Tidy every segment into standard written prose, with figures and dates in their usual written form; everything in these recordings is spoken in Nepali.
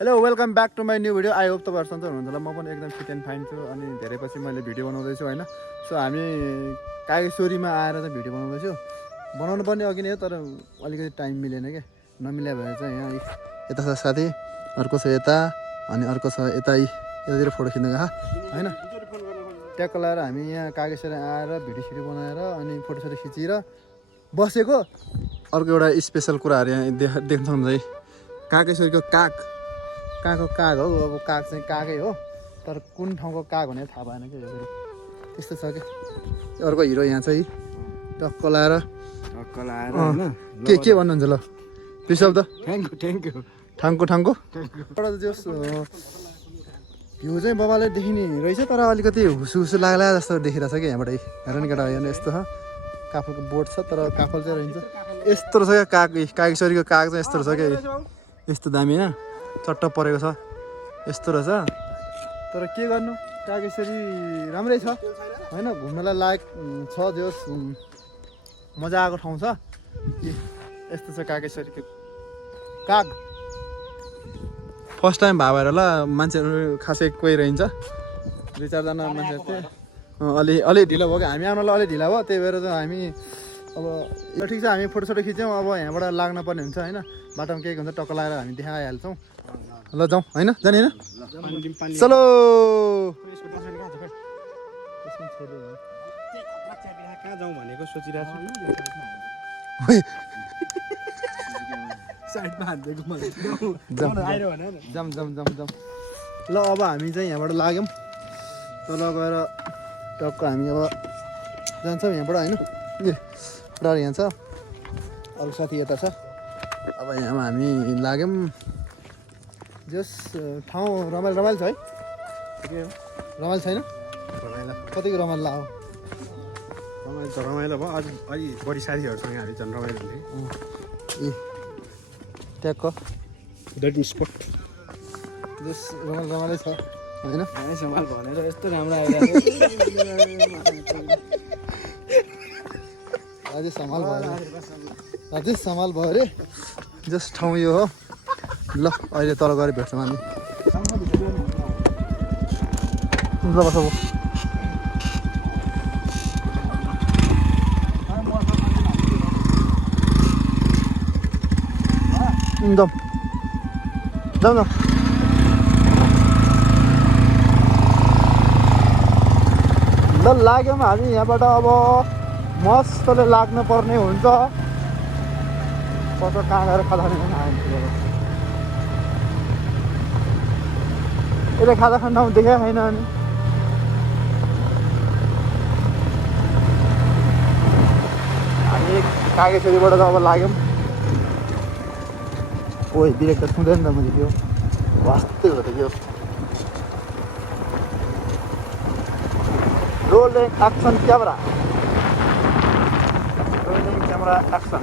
Hello welcome back to my new video. I hope तपाईँहरू सन्चै हुनुहुन्छ होला। म पनि एकदम फिट एन्ड फाइन छु अनि धेरै पछि मैले भिडियो बनाउँदैछु होइन। सो हामी कागेश्वरीमा आएर चाहिँ भिडियो बनाउँदैछु। बनाउनु पर्ने अघि नै हो तर अलिकति टाइम मिलेन क्या। नमिले भएर चाहिँ यहाँ यता छ साथी, अर्को छ यता अनि अर्को छ यता यतातिर फोटो खिच्नु गएको होइन। ट्याक्क लगाएर हामी यहाँ कागेश्वरी आएर भिडियो सिडियो बनाएर अनि फोटोसोटो खिचेर बसेको। अर्को एउटा स्पेसल कुराहरू यहाँ देख्न सक्नुहुन्छ है। कागेश्वरीको कहाँको काग हो। अब काग चाहिँ कागै हो तर कुन ठाउँको काग भनेर थाहा भएन क्या। यो त्यस्तो छ क्या। अर्को हिरो यहाँ चाहिँ टक्क लाएर के भन्नुहुन्छ ल शब्द ठाङ्को एउटा जस भ्यू चाहिँ बाबाले देखिने रहेछ तर अलिकति हुसु लाग्ला जस्तो देखिरहेछ कि यहाँबाट। हेर नि केटा हेर्नु यस्तो छ। काफलको बोट छ तर काफल चाहिँ रहन्छ यस्तो रहेछ क्या। कागेश्वरीको काग चाहिँ यस्तो रहेछ क्या। यस्तो दामी होइन चट्ट परेको छ यस्तो रहेछ। तर के गर्नु कागेश्वरी राम्रै छ होइन। घुम्नलाई लायक छ जस मजा आएको ठाउँ छ। यस्तो छ कागेश्वरीको काग। फर्स्ट टाइम भए भएर होला मान्छेहरू खासै कोही रहन्छ 2-4जना मान्छेहरू चाहिँ अलि ढिलो भयो कि हामी आउनलाई अलि ढिला भयो। त्यही भएर चाहिँ हामी अब यो ठिक छ हामी फोटोसोटो खिच्यौँ। अब यहाँबाट लाग्न पर्ने हुन्छ होइन। बाटोमा के हुन्छ टक्क लगाएर हामी देखाइहाल्छौँ। ल जाउँ होइन जाने होइन। चलो कहाँ जाउँ भनेको सोचिरहेको जाउँ। ल अब हामी चाहिँ यहाँबाट लाग्यौँ। तल गएर टक्क हामी अब जान्छौँ यहाँबाट होइन। डाँडा यहाँ छ अरू साथी यता छ। अब यहाँ हामी लाग्यौँ। जस ठाउँ रमाइलो छ है। रमाइलो छैन कतिको रमाइलो लाग्यो। रमाइलो भयो। अझ अलि बढी साथीहरूसँग हामी झन् रमाइलो हुन्थ्यो। ट्याक्क डेटिङ स्पट जस रमाइलो छ होइन। समाल भनेर यस्तो राम्रो आइरहेको अझै समाल भयो अरे। जस ठाउँ यो हो। ल अहिले तल गएर भेट्छौँ हामी। बस जाउँ न। ल लाग्यौँ हामी यहाँबाट। अब मस्तले लाग्नु पर्ने हुन्छ। कस्तो कहाँ गएर खाजा खाने यसले खाजा खाने ठाउँ देखाएको छैन। अनि हामी कागेश्वरीबाट त अब लाग्यौँ। ओइ ब्रेक त छुँदैन त मैले त्यो वास्तै हो त त्यो। Rolling action camera action.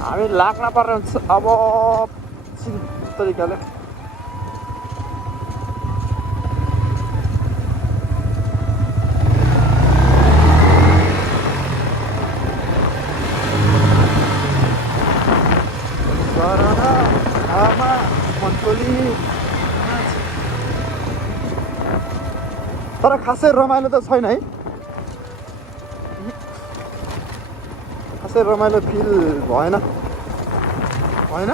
हामी लाग्न पर्ने हुन्छ अब तरिकाले। तर खासै रमाइलो त छैन है। खासै रमाइलो फिल भएन होइन।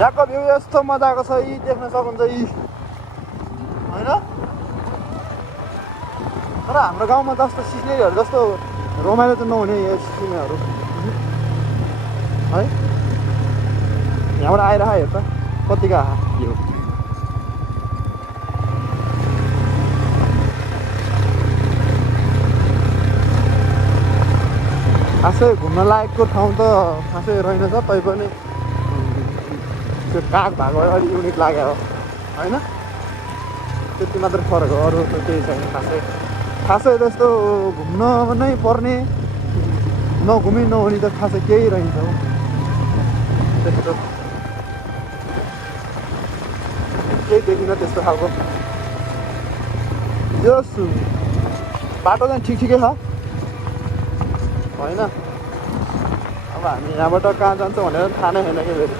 यहाँको भ्यू यस्तो मजाको छ यी देख्न सक्नुहुन्छ यी होइन। तर हाम्रो गाउँमा जस्तो सिनेरीहरू जस्तो रमाइलो त नहुने यो सिनेरीहरू है। यहाँबाट आएर हेर त कतिको यो खासै घुम्न लायकको ठाउँ त खासै रहेनछ। तैपनि त्यो काग भएको अलिक युनिक लाग्यो होइन। त्यति मात्र फरक हो अरू त केही छैन। खासै त्यस्तो घुम्न नै पर्ने नघुमी नहुने त खासै केही रहन्छ त्यस्तो केही देखिन त्यस्तो खालको। यो बाटो चाहिँ ठिकै छ होइन। अब अब हामी यहाँबाट कहाँ जान्छौँ भनेर थाहा नै छैन कि फेरि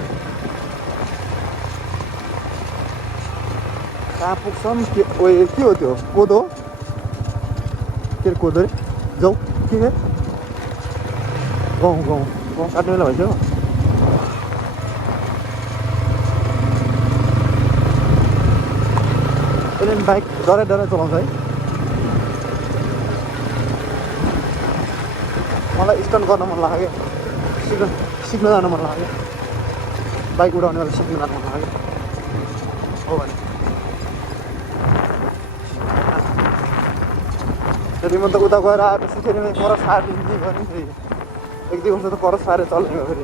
कहाँ पुग्छौँ के हो त्यो कोदो के अरे कोदो रे जाउँ के अरे गाउँ काट्ने बेला भइसक्यो त्यसले बाइक डराइ चलाउँछ है मलाई स्टन्ट गर्न मन लाग्यो क्या सिक्न जानु मन लाग्यो बाइक उडाउने बेला सिक्न जानु मन लाग्यो हो भने फेरि म त उता गएर आएपछि फेरि परस सार्ने गर्ने फेरि 1-2 वर्ष त परस सारेर चल्ने हो फेरि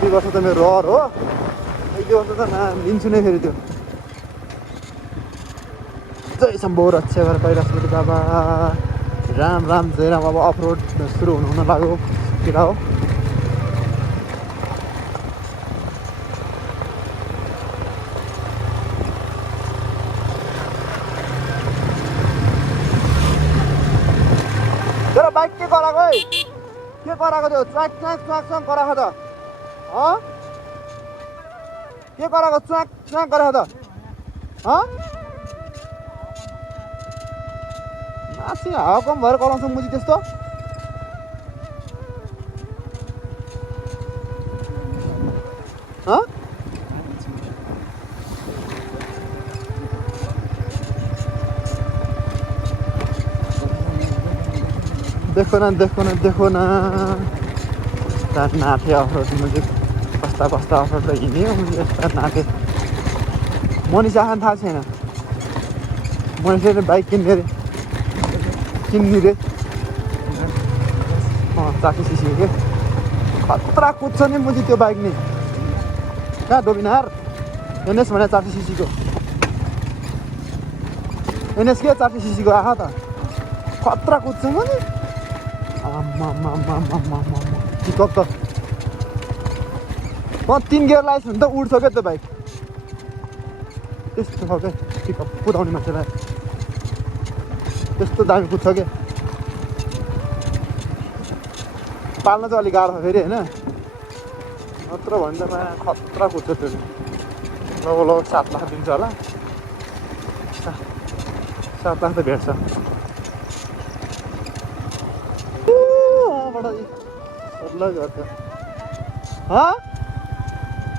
1-2 वर्ष त मेरो रहर हो 1-2 वर्ष त लिन्छु नै फेरि त्यो जय शम्भो रक्षा गरेर पैरासुट बाबा राम जय राम अब अफ रोड सुरु हुन लाग्यो केटा हो तेरो बाइक के कराएको है के कराएको त्यो च्वाक कराएको त के कराएको च्वाक कराएको त माथि हावा कम भएर कराउँछौ मुजी त्यस्तो देखो न नाथे अफरोड मुझे कस्ता अफरोड हिँड्यो मुझे यस्ता नाथे मनिषा खान थाहा छैन मनिषाले बाइक किन्ने रे 40 सीसी के खतरा कुद्छ नि मुझे त्यो बाइक नि कहाँ डोमिनार एनएस भने 40 सीसी को एनएस के 40 सीसी को आहा त खतरा कुद्छ मुझे पिकअप त 3 गियर लाइस भने त उड्छ क्या त्यो बाइक त्यस्तो खालको पिकअप कुदाउने मान्छेलाई त्यस्तो दामी कुद्छ क्या पाल्न चाहिँ अलिक गाह्रो फेरि होइन नत्र भने त खतरा कुद्छ त्यो लगभग 7 लाख दिन्छ होला 7 लाख त भेट्छ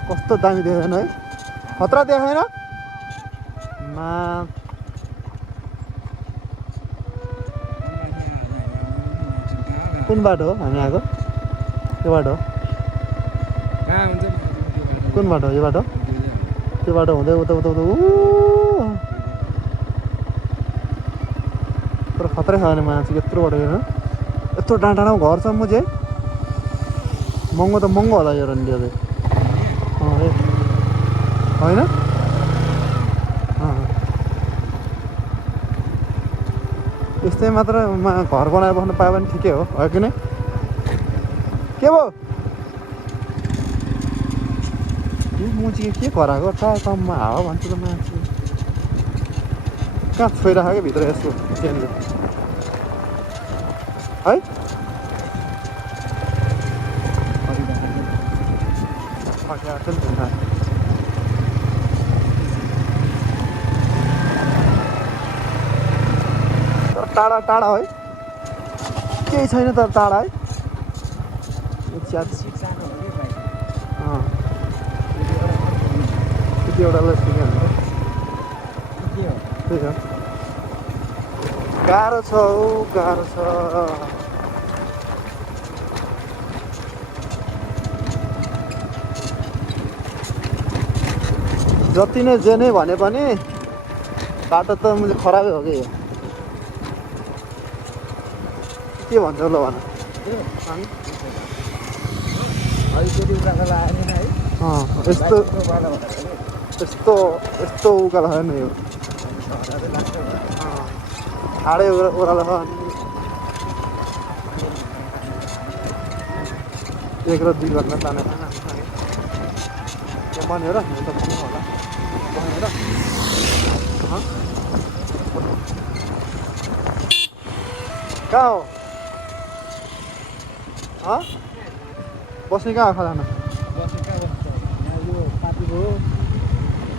कस्तो दामी देखेन है खतरा देखेन कुन बाटो हो हामी आएको त्यो बाटो कुन बाटो हो यो बाटो त्यो बाटो हुँदै उता तर खतरै छ भने मान्छे यत्रो बाटो हेर्नु यत्रो डाँडामा घर छ म चाहिँ महँगो त महँगो होला यो रन्डियो चाहिँ होइन यस्तै मात्र घर बनाएर बस्नु पायो भने ठिकै हो कि नै के भयो यो मुची के कराएको टाउमा हावा भन्छ त मान्छे कहाँ छोइराखेको भित्र यसो चेन्ज है टाढा टाढा है केही छैन तर टाढा है एउटालाई त्यही हो गाह्रो छ गाह्रो छ जति नै जे नै भने पनि बाटो त मैले खराबै हो कि के भन्छ ल भन यस्तो यस्तो उकालो छैन यो ठाडै ओह्रालो छ 1 र 2 घन्टा ताने के बन्यो र त भन्नु होला बन्यो र कहाँ हो बस्ने कहाँ खजाना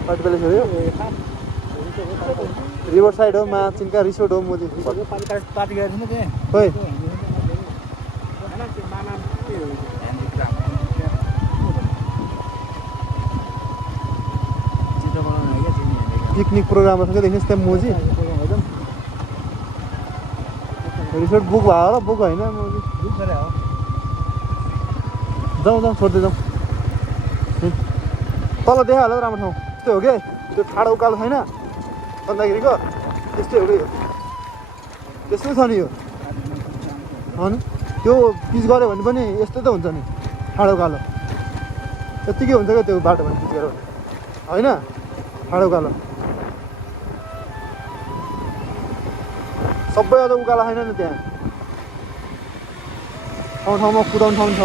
पार्टी प्यालेस हो यो रिभर साइड हो माचिनका रिसोर्ट हो मोदी खोइ पिकनिक प्रोग्राम रहेछ देख्नुहोस् त्यहाँ मोजी रिसोर्ट बुक भयो होला बुक होइन मोजी जाउँ जाउँ छोड्दै जाउँ तल देखा होला राम्रो ठाउँ त्यस्तै हो कि त्यो ठाडो उकालो छैन चन्दागिरीको त्यस्तै हो कि त्यस्तै छ नि यो अनि त्यो पिच गऱ्यो भने पनि यस्तै त हुन्छ नि ठाडो उकालो यत्तिकै हुन्छ क्या त्यो बाटो भने पिच गऱ्यो भने होइन ठाडो उकालो सबै अझ उकालो छैन नि त्यहाँ ठाउँ ठाउँमा कुदाउने ठाउँ छ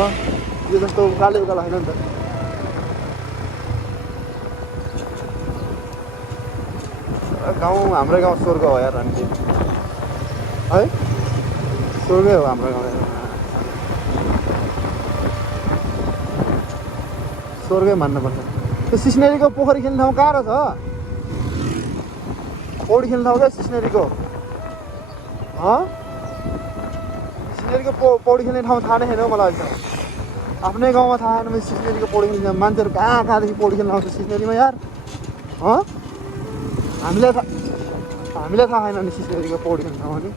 यो जस्तो उकालो उकालो छैन नि त गाउँ हाम्रै गाउँ स्वर्ग हो यार अनि है स्वर्गै हो हाम्रो गाउँ स्वर्गै मान्नुपर्छ त्यो सिस्नेरीको पोखरी खेल्ने ठाउँ कहाँ रहेछ पौडी खेल्ने ठाउँ क्या सिस्नेरीको सिस्नेरीको पौडी खेल्ने ठाउँ थाहा नै छैन हौ मलाई अहिलेसम्म आफ्नै गाउँमा थाहा छैन सिस्नेरीको पौडी खेल्ने मान्छेहरू कहाँ कहाँदेखि पौडी खेल्न आउँछ सिस्नेरीमा यार हामीलाई थाहा छैन नि सिस्नेरीको पौडी खेल्ने ठाउँ नि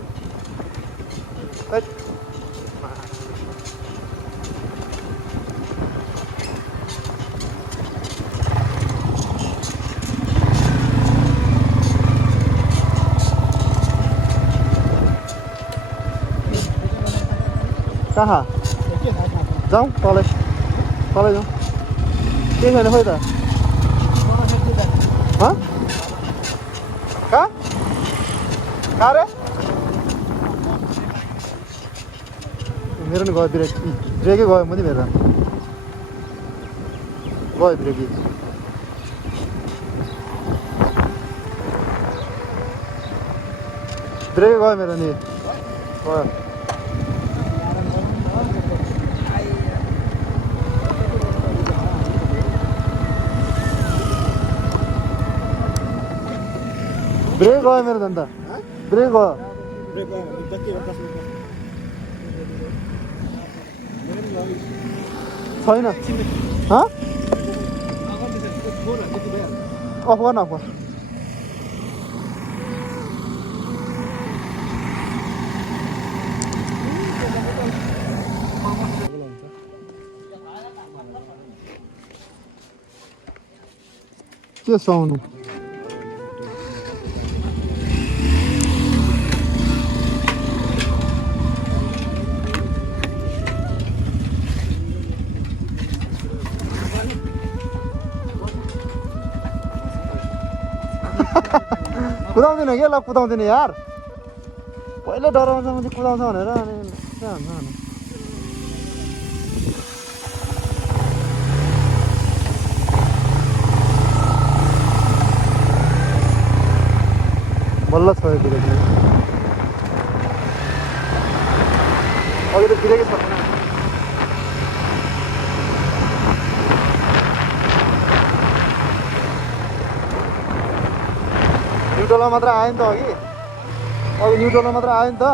कहाँ जाउँ तलै तलै जाउँ केही छैन खोइ त कहाँ कहाँ रे मेरो नि गयो ब्रेकै गयो म नि मेरो गयो ब्रेकै ब्रेकै गयो मेरो नि गयो ब्रेक गयो मेरो धन्दा ब्रेक गयो छैन अफ गर्न अफ के सुहाउनु कुदाउँदैन के ल कुदाउँदैन यार पहिल्यै डराउँछ मान्छे कुदाउँछ भनेर अनि के हुन्छ भने बल्ल छोयो ब्रेक अघि त ब्रेकै छ न्युट्रलमा मात्र आयो नि त अघि न्युट्रलमा मात्र आयो नि त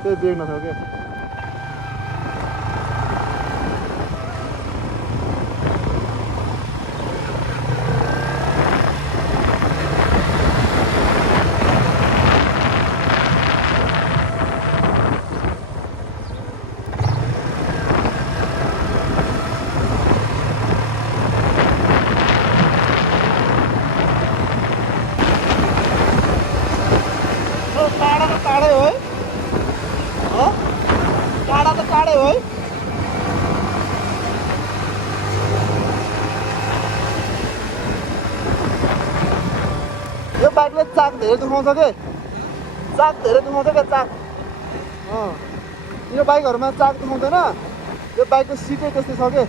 त्यही ब्रेक नथ्यो क्या यो बाइकले चाक धेरै दुखाउँछ के चाक धेरै दुखाउँछ क्या चाक यो बाइकहरूमा चाक दुखाउँदैन यो बाइकको सिटै त्यस्तै छ के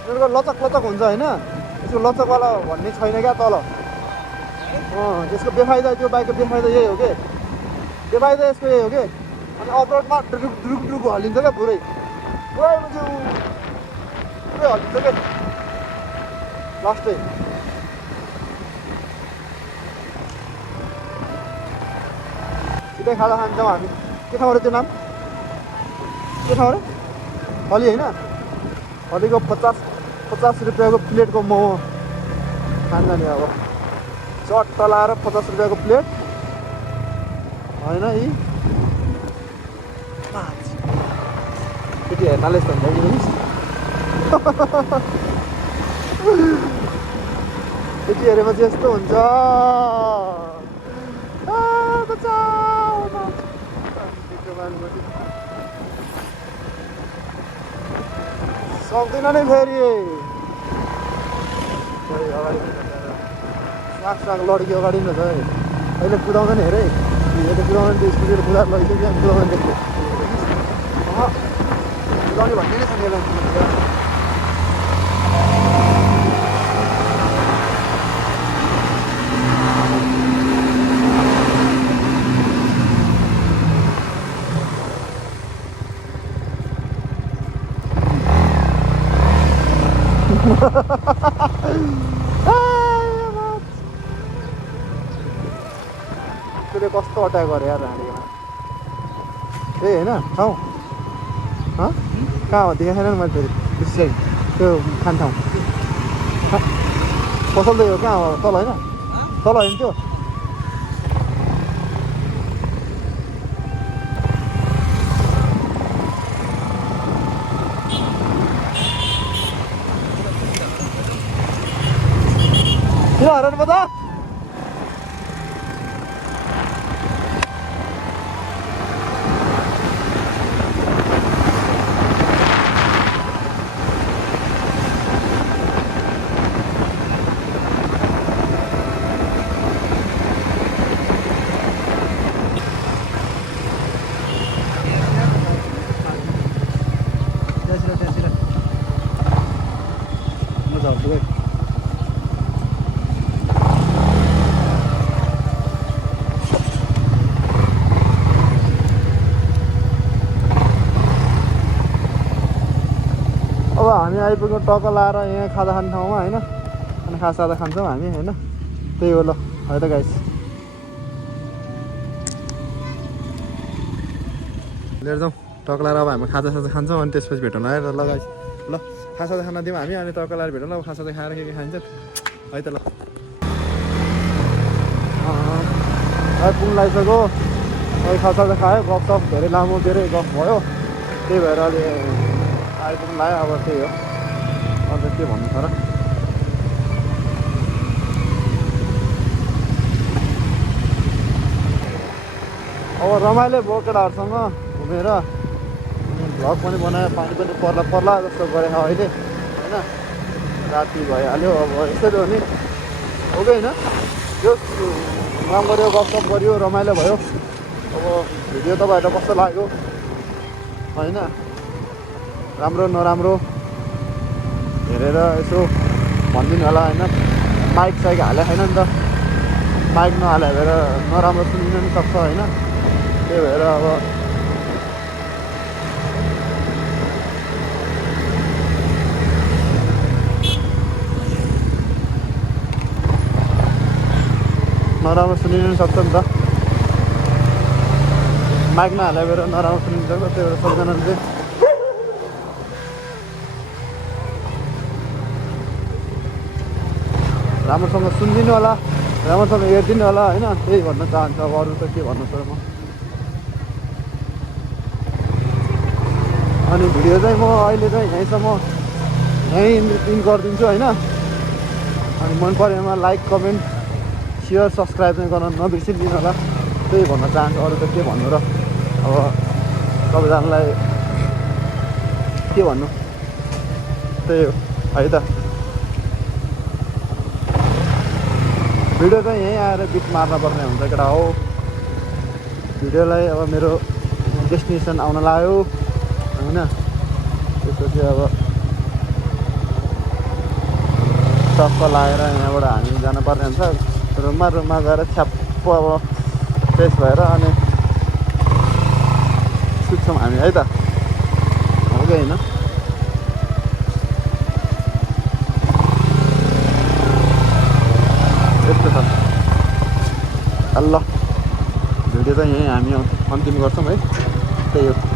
यिनीहरूको लचक लचक हुन्छ होइन यसको लचकवाला भन्ने छैन क्या तल त्यसको बेफाइदा त्यो बाइकको बेफाइदा यही हो कि बेफाइदा यसको यही हो कि अनि अफरोडमा ड्रुक हल्लिन्छ क्या पुरै मान्छे पुरै हल्लिन्छ क्या लास्टै सिधै खाजा खान्छौँ हामी के ठाउँ अरे त्यो नाम के ठाउँ अरे हली होइन हलीको 50 रुपियाँको प्लेटको मोमो खान्छ नि अब चट्ट लाएर 50 रुपियाँको प्लेट होइन यी केटी हेर्नाले यस्तो हुन्छ केटी हेरेपछि यस्तो हुन्छ सक्दैन नै फेरि अगाडि साग लड्की अगाडि नै छ है अहिले कुदाउँदैन हेरे यसले कुदाउँदैन त्यो स्कुटीले कुदाएर लगिसक्यो त्यहाँ कुदाउँदैन त्यसले कुदाउने भन्ने नै छ नि यसलाई त्यसले कस्तो अट्याक गरे यार हाँडीमा त्यही होइन ठाउँ कहाँ हो देखाएको छैन मैले फेरि त्यसलाई त्यो खान ठाउँ पसल त यो कहाँ हो तल होइन तल होइन त्यो किन हराउनु पर्छ अब हामी आइपुग्यौँ टक्क लाएर यहाँ खाजा खाने ठाउँमा होइन अनि खाजा खान्छौँ हामी होइन त्यही हो ल है त गाइस लिएर जाउँ टक्क लाएर अब हामी खाजा खान्छौँ अनि त्यसपछि भेटौँ है ल गाइस ल खाजा खाना दिउँ हामी अनि टक्क लाएर भेटौँ ल खाजा खाएर के खान्छ है त ल पुग्नु लागिसक्यो अहिले खाजा खायो गफसफ धेरै लामो धेरै गफ भयो त्यही भएर अहिले आइपुग्नु लाग्यो अब त्यही हो अन्त के भन्नु छ र अब रमाइलो भयो केटाहरूसँग घुमेर भ्लग पनि बनायो पानी पनि पर्ला जस्तो गरेँ अहिले होइन राति भइहाल्यो अब यसरी हो नि हो कि होइन यो काम गऱ्यो गफसफ गऱ्यो रमाइलो भयो अब भिडियो तपाईँहरूलाई कस्तो लाग्यो होइन राम्रो नराम्रो हेरेर यसो भनिदिनु होला होइन माइक साइक हालेको छैन नि त माइक नहाले भएर नराम्रो सुनिन पनि सक्छ होइन त्यही भएर अब नराम्रो सुनिन पनि सक्छ नि त माइक नहाले भएर नराम्रो सुनिन सक्छ त्यही भएर सबैजनाले चाहिँ राम्रोसँग सुनिदिनु होला राम्रोसँग हेरिदिनु होला होइन त्यही भन्न चाहन्छु अब अरू त के भन्नु छ म अनि भिडियो चाहिँ म अहिले चाहिँ यहीँसम्म यहीँ इन गरिदिन्छु होइन अनि मन परेमा लाइक कमेन्ट सेयर सब्सक्राइब चाहिँ गर्न नबिर्सिदिनु होला त्यही भन्न चाहन्छु अरू त के भन्नु र अब सबैजनालाई के भन्नु त्यही हो है त भिडियो चाहिँ यहीँ आएर बिट मार्न पर्ने हुन्छ केटा हो भिडियोलाई अब मेरो डेस्टिनेसन आउन लाग्यो होइन त्यसपछि अब टक्क लागेर यहाँबाट हामी जानुपर्ने हुन्छ रुममा गएर छ्याप्प अब फ्रेस भएर अनि सुत्छौँ हामी है त, हो कि होइन? यस्तो छ। ल भिडियो चाहिँ यहीँ हामी अन्तिम गर्छौँ है, त्यही हो।